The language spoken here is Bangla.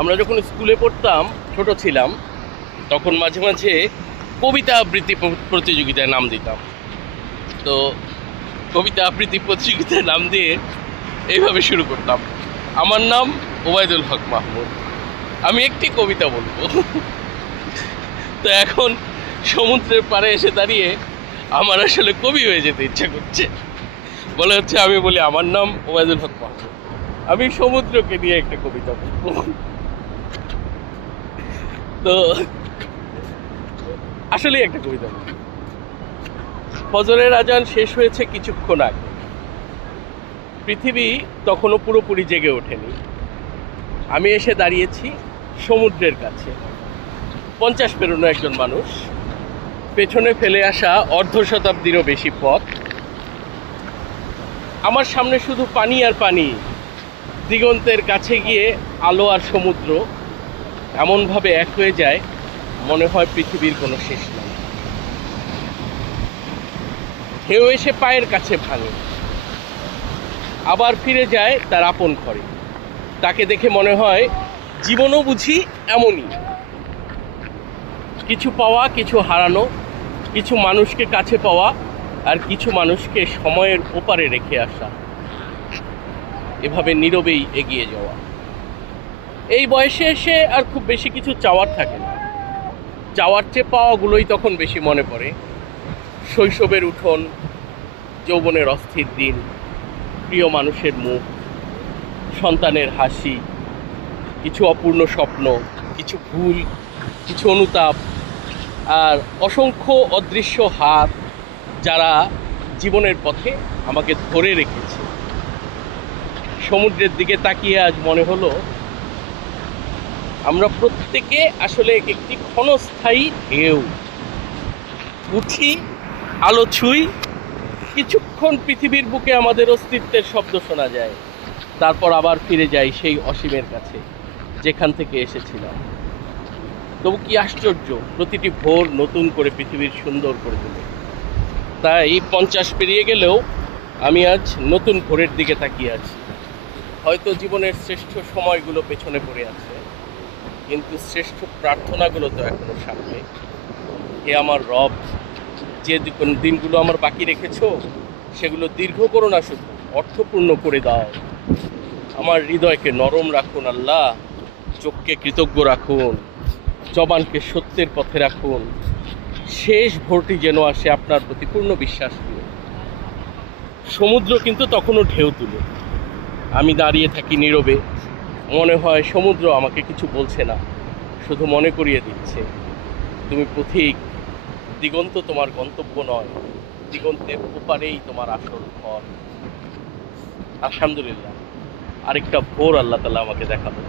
আমরা যখন স্কুলে পড়তাম, ছোট ছিলাম, তখন মাঝে মাঝে কবিতা আবৃত্তি প্রতিযোগিতায় নাম দিতাম। তো কবিতা আবৃত্তি প্রতিযোগিতায় নাম দিয়ে এইভাবে শুরু করতাম, আমার নাম ওবায়দুল হক মাহমুদ, আমি একটি কবিতা বলবো। তো এখন সমুদ্রের পাড়ে এসে দাঁড়িয়ে আমার আসলে কবি হয়ে যেতে ইচ্ছা করছে। বলে হচ্ছে আমি বলি আমার নাম ওবায়দুল হক মাহমুদ, আমি সমুদ্রকে নিয়ে একটা কবিতা বলবো। তো আসলে একটা কবিতা বলবো। ফজরের আজান শেষ হয়েছে কিছুক্ষণ আগে, পৃথিবী তখনও পুরোপুরি জেগে ওঠেনি। আমি এসে দাঁড়িয়েছি সমুদ্রের কাছে, 50 পেরোনো একজন মানুষ, পেছনে ফেলে আসা অর্ধ শতাব্দীরও বেশি পথ। আমার সামনে শুধু পানি আর পানি, দিগন্তের কাছে গিয়ে আলো আর সমুদ্র এমনভাবে এক হয়ে যায়, মনে হয় পৃথিবীর কোনো শেষ নেই। ঢেউ এসে পায়ের কাছে ভাঙে, আবার ফিরে যায় তার আপন ঘরে। তাকে দেখে মনে হয় জীবনও বুঝি এমনই, কিছু পাওয়া, কিছু হারানো, কিছু মানুষকে কাছে পাওয়া আর কিছু মানুষকে সময়ের ওপারে রেখে আসা, এভাবে নীরবেই এগিয়ে যাওয়া। এই বয়সে এসে আর খুব বেশি কিছু চাওয়ার থাকে না, চাওয়ার চেয়ে পাওয়াগুলোই তখন বেশি মনে পড়ে। শৈশবের উঠোন, যৌবনের অস্থির দিন, প্রিয় মানুষের মুখ, সন্তানের হাসি, কিছু অপূর্ণ স্বপ্ন, কিছু ভুল, কিছু অনুতাপ, আর অসংখ্য অদৃশ্য হাত যারা জীবনের পথে আমাকে ধরে রেখেছে। সমুদ্রের দিকে তাকিয়ে আজ মনে হলো আমরা প্রত্যেকে আসলে একটি ক্ষণস্থায়ী ঢেউ। উঠি, আলো ছুঁই, কিছুক্ষণ পৃথিবীর বুকে আমাদের অস্তিত্বের শব্দ শোনা যায়, তারপর আবার ফিরে যাই সেই অসীমের কাছে যেখান থেকে এসেছিলাম। তবু কি আশ্চর্য, প্রতিটি ভোর নতুন করে পৃথিবীর সুন্দর করে তোলে। তাই 50 পেরিয়ে গেলেও আমি আজ নতুন ভোরের দিকে তাকিয়ে আছি। হয়তো জীবনের শ্রেষ্ঠ সময়গুলো পেছনে পড়ে আছে, কিন্তু শ্রেষ্ঠ প্রার্থনাগুলো তো এখনো সামনে। হে আমার রব, যে দিনগুলো আমার বাকি রেখেছো সেগুলো দীর্ঘ করো না, শুধু অর্থপূর্ণ করে দাও। আমার হৃদয়কে নরম রাখুন আল্লাহ, চোখকে কৃতজ্ঞ রাখুন, জবানকে সত্যের পথে রাখুন। শেষ ভোরটি যেন আসে আপনার প্রতি পূর্ণ বিশ্বাস নিয়ে। সমুদ্র কিন্তু তখনও ঢেউ তুলে, আমি দাঁড়িয়ে থাকি নীরবে। মনে হয় সমুদ্র আমাকে কিছু বলছে না, শুধু মনে করিয়ে দিচ্ছে তুমি পথিক, দিগন্ত তোমার গন্তব্য নয়, দিগন্তের ওপারেই তোমার আসল ঘর। আলহামদুলিল্লাহ, আরেকটা ভোর আল্লাহ তাআলা আমাকে দেখাবো।